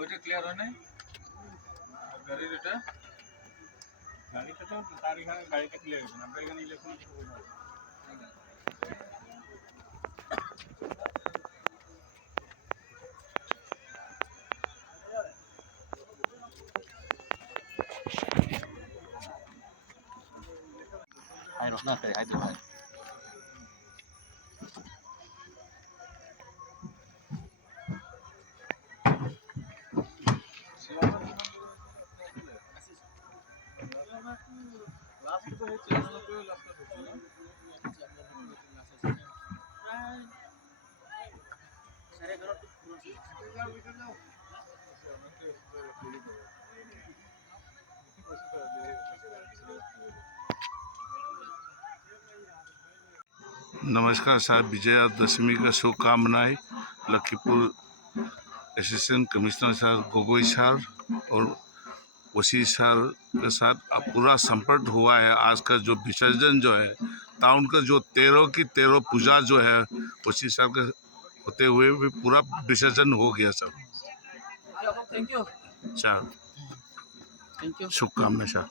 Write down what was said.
ওইটা ক্লিয়ার হয় নাই গাড়ির এটা গাড়িটা তো তার এখানে গাড়িটা ক্লিয়ার হয়েছে আমরা এখানে election Hai rồi, nó phải hai từ hai. नमस्कार साहब, विजयादशमी का शुभकामनाएं। Lakhipur assistant commissioner sir Gogoi sir और वसी सर के साथ अब पूरा संपर्क हुआ है। आज का जो विसर्जन जो है टाउन का जो 13 की 13 पूजा जो है वसी सर के होते हुए भी पूरा विसर्जन हो गया sir. Thank you. Sir Thank you. शुभकामनाएं सर।